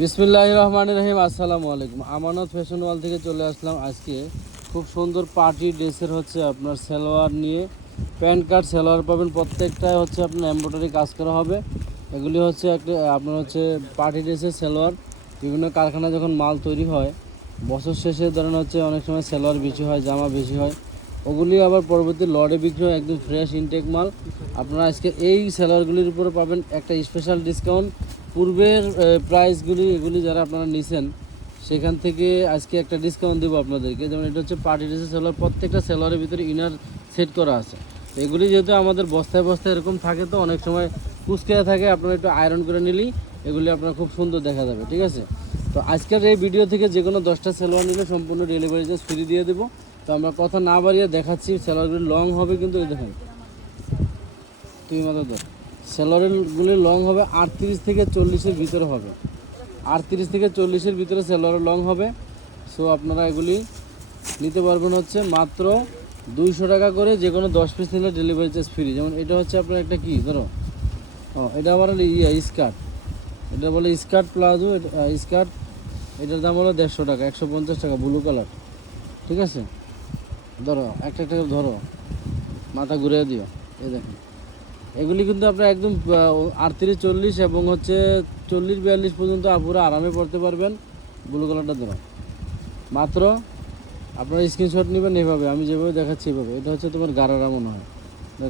বিসমিল্লাহ রহমান রহিম আসসালামু আলাইকুম আমানত ফ্যাশন ওয়াল থেকে চলে আসলাম আজকে। খুব সুন্দর পার্টি ড্রেসের হচ্ছে আপনার সালোয়ার নিয়ে। প্যান্ট কার্ড সালোয়ার পাবেন। প্রত্যেকটাই হচ্ছে আপনার এমব্রয়ডারি কাজ করা হবে। এগুলি হচ্ছে একটা, আপনার হচ্ছে পার্টি ড্রেসের সালোয়ার। বিভিন্ন কারখানায় যখন মাল তৈরি হয়, বছর শেষে ধরেন হচ্ছে অনেক সময় সালোয়ার বেশি হয়, জামা বেশি হয়। ওগুলি আবার পরবর্তী লড়ে বিক্রি হয়, একদম ফ্রেশ ইনটেক মাল। আপনারা আজকে এই সালোয়ারগুলির উপরে পাবেন একটা স্পেশাল ডিসকাউন্ট পূর্বের প্রাইসগুলি এগুলি যারা আপনারা নিছেন, সেখান থেকে আজকে একটা ডিসকাউন্ট দেবো আপনাদেরকে। যেমন এটা হচ্ছে পার্টি ড্রেসের সেলার প্রত্যেকটা সেলারের ভিতরে ইনার সেট করা আছে। এগুলি যেহেতু আমাদের বস্তায় বস্তায় এরকম থাকে, তো অনেক সময় কুচকে থাকে, আপনারা একটু আয়রন করে নিলেই এগুলি আপনার খুব সুন্দর দেখা যাবে, ঠিক আছে? তো আজকের এই ভিডিও থেকে যে কোনো দশটা সেলোয়ার নিলে সম্পূর্ণ ডেলিভারি চার্জ ফ্রি দিয়ে দেবো। তো আমরা কথা না বাড়িয়ে দেখাচ্ছি সেলোয়ারগুলি লং হবে কিন্তু, এই দেখেন। তুই মাত্র ধর। সেলোয়ারগুলি লং হবে আটত্রিশ থেকে চল্লিশের ভিতরে হবে। আটত্রিশ থেকে চল্লিশের ভিতরে সেলোয়ার লং হবে। সো আপনারা এগুলি নিতে পারবেন হচ্ছে মাত্র দুইশো টাকা করে যে কোনো দশ পিস নিলে ডেলিভারি চার্জ ফ্রি যেমন এটা হচ্ছে আপনার একটা কি? ধরো। ও, এটা আবার ইয়ে স্কার্ট। এটা বলে স্কার্ট প্লাজো স্কার্ট। এটার দাম হলো দেড়শো টাকা, একশো পঞ্চাশ টাকা, ব্লু কালার। ঠিক আছে? ধরো, একটা একটা ধরো। মাথা ঘুরিয়ে দিও। এই দেখেন। এগুলি কিন্তু আপনার একদম আটত্রিশ, চল্লিশ এবং হচ্ছে চল্লিশ, বিয়াল্লিশ পর্যন্ত আপুরা আরামে পড়তে পারবেন। ব্লু কালারটা ধরো মাত্র আপনারা স্ক্রিনশট নেবেন এভাবে, আমি যেভাবে দেখাচ্ছি এভাবে। এটা হচ্ছে তোমার গারারা মনে হয়।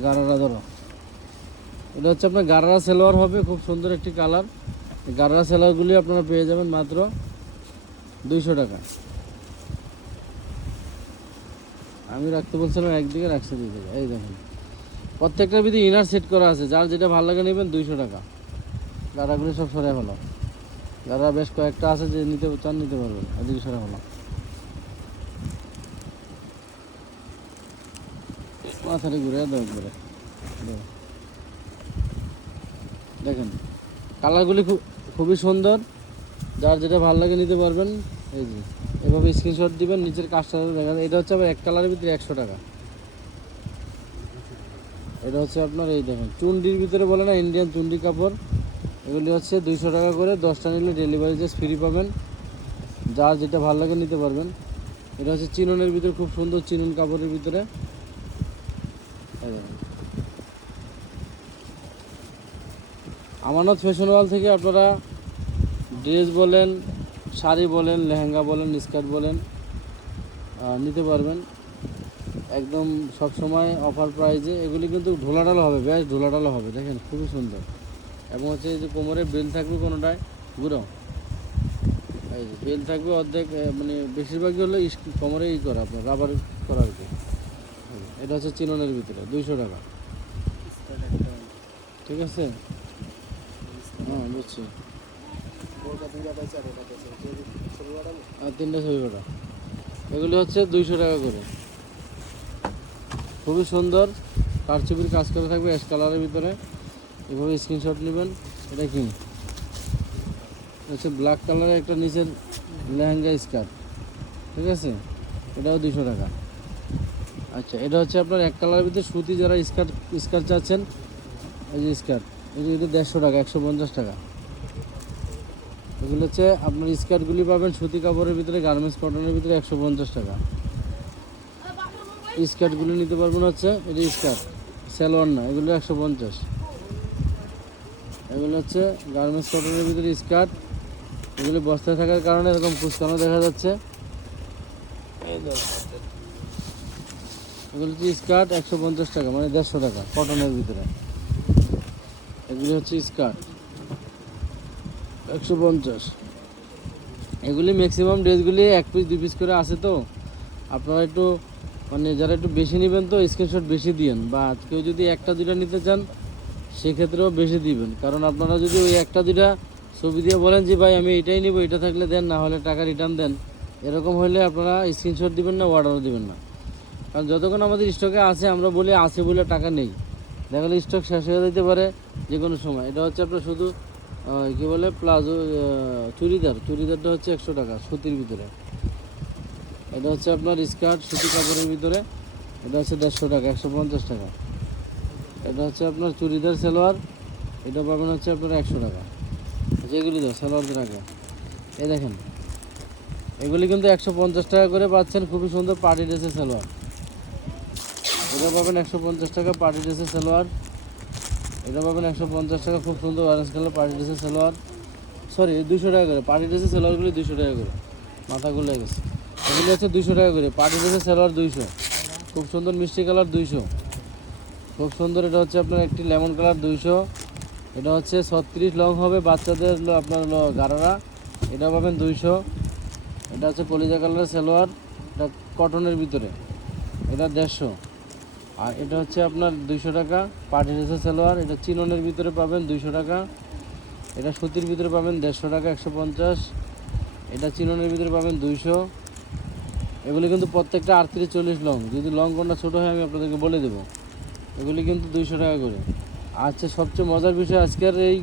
গারারা ধরো। এটা হচ্ছে আপনার গারারা সেলোয়ার হবে, খুব সুন্দর একটি কালার। গারারা সেলোয়ারগুলি আপনারা পেয়ে যাবেন মাত্র দুইশো টাকা। আমি রাখতে বলছিলাম একদিকে রাখছে দুই এই দেখেন। প্রত্যেকটার ভিতরে ইনার সেট করা আছে। যার যেটা ভালো লাগে নেবেন দুইশো টাকা। গাড়াগুলি সব সরে ফেলো। গাড়া বেশ কয়েকটা আছে যে নিতে চান নিতে পারবেন, এদিকে সরে ফেলো। মাথাটা ঘুরে দাও। দেখেন, কালারগুলি খুব খুবই সুন্দর। যার যেটা ভালো লাগে নিতে পারবেন। এই যে, এভাবে স্ক্রিনশট দিবেন, নিচের কাজটা দেখেন এটা হচ্ছে আবার এক কালারের ভিতরে একশো টাকা। এটা হচ্ছে আপনার এই দেখেন, চুন্ডির ভিতরে বলে না ইন্ডিয়ান চুন্ডি কাপড়। এগুলি হচ্ছে দুইশো টাকা করে, দশটা নিলে ডেলিভারি চার্জ ফ্রি পাবেন। যার যেটা ভালো লাগে নিতে পারবেন। এটা হচ্ছে চিননের ভিতরে, খুব সুন্দর চিনন কাপড়ের ভিতরে। আমানত ফ্যাশন ওয়াল থেকে আপনারা ড্রেস বলেন, শাড়ি বলেন, লেহেঙ্গা বলেন স্কার্ট বলেন নিতে পারবেন। একদম সব সময় অফার প্রাইজে এগুলি কিন্তু ঢোলাঢালা হবে, বেশ ঢোলাঢালা হবে, দেখেন, খুবই সুন্দর। এবং হচ্ছে এই যে কোমরে বেল থাকবে কোনোটায় ঘুরো এই যে বেল থাকবে অর্ধেক মানে বেশিরভাগই হলো কোমরে ই করা, আপনার রাবার করা আর কি। এটা হচ্ছে চিননের ভিতরে, দুইশো টাকা। ঠিক আছে? হ্যাঁ বুঝছি। তিনটা ছবি কটা এগুলি হচ্ছে দুইশো টাকা করে। খুবই সুন্দর। কারচুপির কাজ করা থাকবে অ্যাশ কালারের ভিতরে। এভাবে স্ক্রিনশট নেবেন। এটা কি? ব্ল্যাক কালারের একটা নিচের লেহেঙ্গা স্কার্ট ঠিক আছে? এটাও দুশো টাকা। আচ্ছা এটা হচ্ছে আপনার এক কালারের ভিতরে সুতি যারা স্কার্ট স্কার্ট চাচ্ছেন, এই যে স্কার্ট এই যে এটা দেড়শো টাকা, একশো পঞ্চাশ টাকা। এগুলো হচ্ছে আপনার স্কার্টগুলি পাবেন সুতি কাপড়ের ভিতরে গার্মেন্টস কটনের ভিতরে একশো পঞ্চাশ টাকা। স্কার্টগুলো নিতে পারবেন হচ্ছে এটা স্কার্ট স্যালোয়ার না, এগুলো একশো পঞ্চাশ। এগুলো হচ্ছে গার্মেন্টস কটনের ভিতরে স্কার্ট, এগুলি বস্তায় থাকার কারণে এরকম কুচকানো দেখা যাচ্ছে। এগুলো হচ্ছে স্কার্ট একশো পঞ্চাশ টাকা মানে দেড়শো টাকা কটনের ভিতরে। এগুলি হচ্ছে স্কার্ট, একশো পঞ্চাশ। এগুলি ম্যাক্সিমাম ড্রেসগুলি এক পিস দুই পিস করে আছে তো। আপনারা একটু মানে যারা একটু বেশি নেবেন তো স্ক্রিনশট বেশি দিয়েন, বা কেউ যদি একটা, দুইটা নিতে চান, সেক্ষেত্রেও বেশি দিবেন। কারণ আপনারা যদি ওই একটা, দুইটা ছবি দিয়ে বলেন যে, ভাই, আমি এটাই নিব, এটা থাকলে দেন, না হলে টাকা রিটার্ন দেন, এরকম হলে আপনারা স্ক্রিনশট দিবেন না অর্ডারও দিবেন না। কারণ যতক্ষণ আমাদের স্টকে আছে, আমরা বলি আছে বলে টাকা নেই। দেখা গেলে স্টক শেষ হয়ে যেতে পারে যে কোনো সময়। এটা হচ্ছে আপনার শুধু কী বলে প্লাজো চুড়িদার। চুড়িদারটা হচ্ছে একশো টাকা, সুতির ভিতরে। এটা হচ্ছে আপনার স্কার্ট, সুতি কাপড়ের ভিতরে। এটা হচ্ছে দেড়শো টাকা, একশো পঞ্চাশ টাকা। এটা হচ্ছে আপনার চুড়িদার, সালোয়ার। এটা পাবেন হচ্ছে আপনার একশো টাকা। আচ্ছা যেগুলি দাও, সালোয়ারদের আগে। এই দেখেন, এগুলি কিন্তু একশো পঞ্চাশ টাকা করে পাচ্ছেন। খুবই সুন্দর পার্টি ড্রেসের সালোয়ার। এটা পাবেন একশো পঞ্চাশ টাকা পার্টি ড্রেসের সালোয়ার। এটা পাবেন একশো পঞ্চাশ টাকা, খুব সুন্দর অরেঞ্জ কালার পার্টি ড্রেসের সালোয়ার। সরি দুশো টাকা করে। পার্টি ড্রেসের সালোয়ারগুলি দুশো টাকা করে। মাথা গুলো গেছে এগুলি হচ্ছে দুশো টাকা করে। পার্টি ড্রেসের সালোয়ার দুইশো। খুব সুন্দর মিষ্টি কালার দুইশো। খুব সুন্দর, এটা হচ্ছে আপনার একটি লেমন কালার দুইশো। এটা হচ্ছে ছত্রিশ লং হবে বাচ্চাদের আপনার গারারা এটা পাবেন দুইশো। এটা হচ্ছে কলিজা কালারের সালোয়ার। এটা কটনের ভিতরে। এটা দেড়শো। আর এটা হচ্ছে আপনার দুইশো টাকা। পার্টি ড্রেসের সালোয়ার। এটা চিননের ভিতরে পাবেন দুইশো টাকা। এটা সুতির ভিতরে পাবেন দেড়শো টাকা, একশো পঞ্চাশ। এটা চিননের ভিতরে পাবেন দুইশো। এগুলি কিন্তু প্রত্যেকটা আটত্রিশ চল্লিশ লং। যদি লং কোনটা ছোটো হয় আমি আপনাদেরকে বলে দেবো। এগুলি কিন্তু দুইশো টাকা করে। আচ্ছা সবচেয়ে মজার বিষয় আজকের এই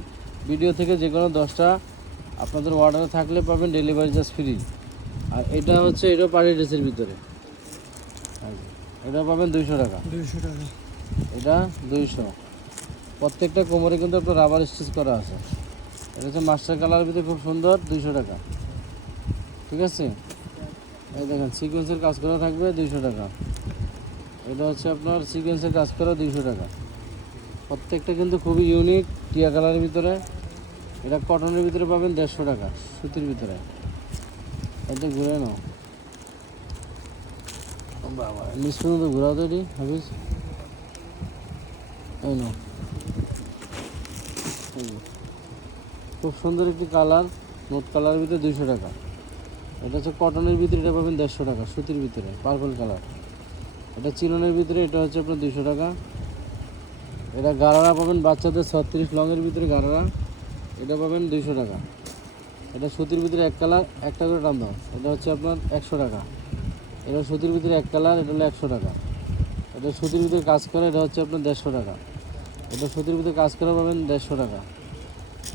ভিডিও থেকে যে কোনো দশটা আপনাদের অর্ডারে থাকলে পাবেন ডেলিভারি চার্জ ফ্রি আর এটা হচ্ছে এটাও পার্টি ড্রেসের ভিতরে। এটা পাবেন দুইশো টাকা। দুইশো টাকা। এটা দুইশো। প্রত্যেকটা কোমরে কিন্তু আপনার রাবার স্টিচ করা আছে। এটা হচ্ছে মাস্টার কালার ভিতরে খুব সুন্দর দুইশো টাকা। ঠিক আছে? এই দেখেন সিকোয়েন্সের কাজ করা থাকবে দুইশো টাকা। এটা হচ্ছে আপনার সিকোয়েন্সের কাজ করা দুইশো টাকা। প্রত্যেকটা কিন্তু খুবই ইউনিক টিয়া কালারের ভিতরে। এটা কটনের ভিতরে পাবেন দেড়শো টাকা, সুতির ভিতরে। এটা ঘুরে নাও। বাবা, নিচ পর্যন্ত ঘোরাও তো এটি, হাফিজ। এই নাও। খুব সুন্দর একটি কালার, নোট কালারের ভিতরে দুইশো টাকা। এটা হচ্ছে কটনের ভিতরে এটা পাবেন দেড়শো টাকা, সুতির ভিতরে পার্পল কালার এটা চিলনের ভিতরে, এটা হচ্ছে আপনার দুশো টাকা। এটা গারারা পাবেন বাচ্চাদের ছত্রিশ লংয়ের ভিতরে গারারা, এটা পাবেন দুইশো টাকা। এটা সুতির ভিতরে এক কালার একটা করে দাম দাও। এটা হচ্ছে আপনার একশো টাকা। এটা সুতির ভিতরে এক কালার এটা হলো একশো টাকা। এটা সুতির ভিতরে কাজ করে, এটা হচ্ছে আপনার দেড়শো টাকা। এটা সুতির ভিতরে কাজ করা পাবেন দেড়শো টাকা।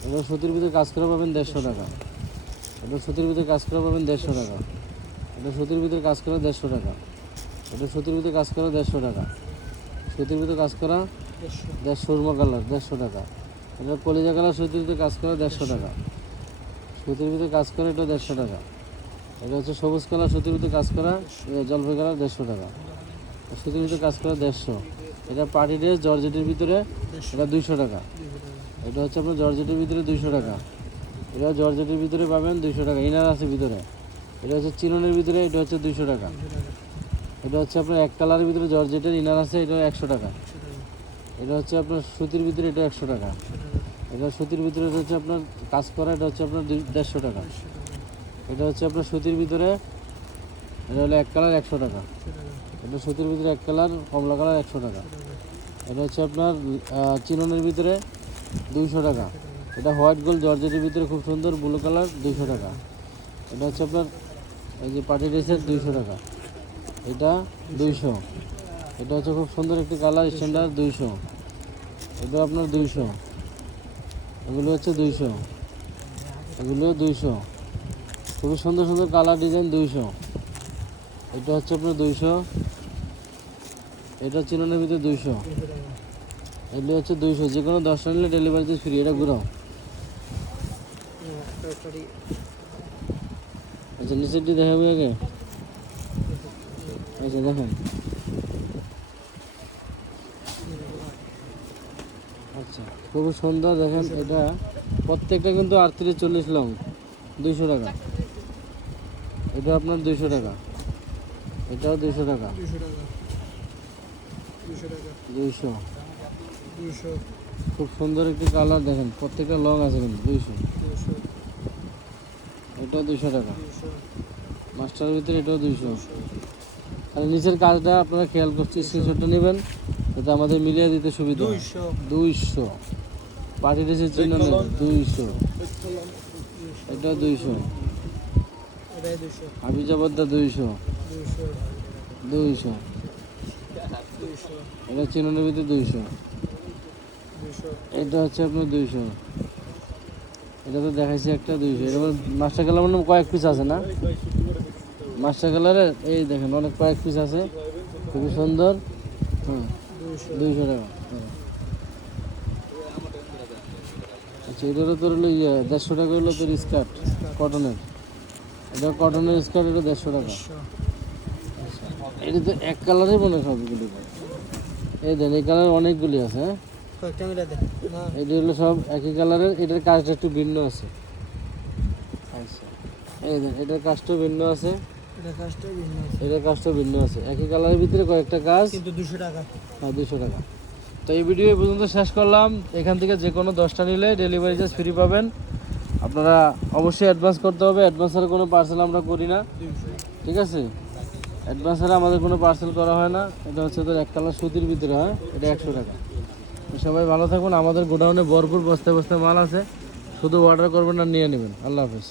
এটা সুতির ভিতরে কাজ করা পাবেন দেড়শো টাকা। এটা সুতির ভিতরে কাজ করা পাবেন দেড়শো টাকা। এটা সুতির ভিতরে কাজ করা দেড়শো টাকা। এটা সুতির ভিতরে কাজ করা দেড়শো টাকা। সুতির ভিতরে কাজ করা দেড়শো দেড় সুরমা কালার, দেড়শো টাকা। এটা কলিজা কালার সুতির ভিতরে কাজ করা দেড়শো টাকা। সুতির ভিতরে কাজ করা এটা দেড়শো টাকা। এটা হচ্ছে সবুজ কালার, সুতির ভিতরে কাজ করা জলপাই কালার দেড়শো টাকা। সুতির ভিতরে কাজ করা দেড়শো। এটা পার্টি ড্রেস, জর্জেটের ভিতরে এটা দুইশো টাকা। এটা হচ্ছে আপনার জর্জেটের ভিতরে দুইশো টাকা। এটা জর্জেটের ভিতরে পাবেন দুইশো টাকা, ইনার আছে ভিতরে। এটা হচ্ছে চিননের ভিতরে, এটা হচ্ছে দুইশো টাকা। এটা হচ্ছে আপনার এক কালারের ভিতরে জর্জেটের ইনার আছে, এটা একশো টাকা। এটা হচ্ছে আপনার সুতির ভিতরে, এটা একশো টাকা। এটা সুতির ভিতরে, এটা হচ্ছে আপনার কাজ করা, এটা হচ্ছে আপনার দেড়শো টাকা। এটা হচ্ছে আপনার সুতির ভিতরে, এটা হলো এক কালার একশো টাকা। এটা সুতির ভিতরে এক কালার, কমলা কালার একশো টাকা। এটা হচ্ছে আপনার চিননের ভিতরে দুইশো টাকা। এটা হোয়াইট গোল্ড জর্জেটের ভিতরে খুব সুন্দর ব্লু কালার দুইশো টাকা। এটা হচ্ছে আপনার এই যে পার্টি ড্রেসের দুইশো টাকা। এটা দুইশো। এটা হচ্ছে খুব সুন্দর একটি কালার স্ট্যান্ডার্ড দুইশো। এটা আপনার দুইশো। এগুলো হচ্ছে দুইশো। এগুলো দুইশো। খুবই সুন্দর সুন্দর কালার ডিজাইন দুইশো। এটা হচ্ছে আপনার দুইশো। এটা চিননের ভিতরে দুইশো। এগুলো হচ্ছে দুইশো। যে কোনো দশটা নিলে ডেলিভারি ফ্রি এটা ঘুরাও তরকারি আচ্ছা নিচেরটি দেখাবি আগে? আচ্ছা দেখেন আচ্ছা খুবই সুন্দর দেখেন এটা। প্রত্যেকটা কিন্তু আটত্রিশ চল্লিশ লং দুইশো টাকা। এটা আপনার দুইশো টাকা। এটাও দুইশো টাকা। দুইশো খুব সুন্দর একটি কালার দেখেন প্রত্যেকটা লং আছে কিন্তু দুইশো। এটাও দুইশো টাকা। মাস্টারের ভিতরে এটাও দুইশো। আর নিচের কাজটা আপনারা খেয়াল করছি স্ক্রিনশটটা নেবেন যাতে আমাদের মিলিয়ে দিতে সুবিধা দুইশো। পার্টি ড্রেসের চিহ্ন নেবেন দুইশো। এটা দুইশো। এটাই দুইশো। দুইশো। এটা চিহ্নের ভিতরে দুইশো। এটা হচ্ছে আপনার দুইশো। এটা তো দেখাইছি একটা দুইশো। এটা মাস্টার কালার মানে কয়েক পিস আছে না? মাস্টার কালারের, এই দেখেন অনেক কয়েক পিস আছে। খুবই সুন্দর। হুম, দুইশো টাকা। আচ্ছা এটারও তোর হলো ইয়ে দেড়শো টাকা হলো তোর স্কার্ট কটনের এটা কটনের স্কার্ট এটা দেড়শো টাকা। এটা তো এক কালারই মনে হয় এই দেন, এই কালার অনেকগুলি আছে হ্যাঁ? এটা হলো সব একই কালারের এটার কাজটা একটু ভিন্ন আছে। আচ্ছা। এই এটার কাজটা ভিন্ন আছে। এটার কাজটা ভিন্ন আছে। একই কালারের ভিতরে কয়েকটা কাজ। কিন্তু দুশো টাকা। হ্যাঁ দুশো টাকা। তো এই ভিডিও এই পর্যন্ত শেষ করলাম। এখান থেকে যে কোনো দশটা নিলে ডেলিভারি চার্জ ফ্রি পাবেন। আপনারা অবশ্যই অ্যাডভান্স করতে হবে। অ্যাডভান্স অ্যাডভান্সের কোনো পার্সেল আমরা করি না। ঠিক আছে? অ্যাডভান্সের আমাদের কোনো পার্সেল করা হয় না। এটা হচ্ছে তোর এক কালার সুতির ভিতরে হয়? এটা একশো টাকা। সবাই ভালো থাকুন। আমাদের গোডাউনে ভরপুর বস্তায় বস্তায় মাল আছে। শুধু অর্ডার করবেন আর নিয়ে নেবেন। আল্লাহ হাফিজ।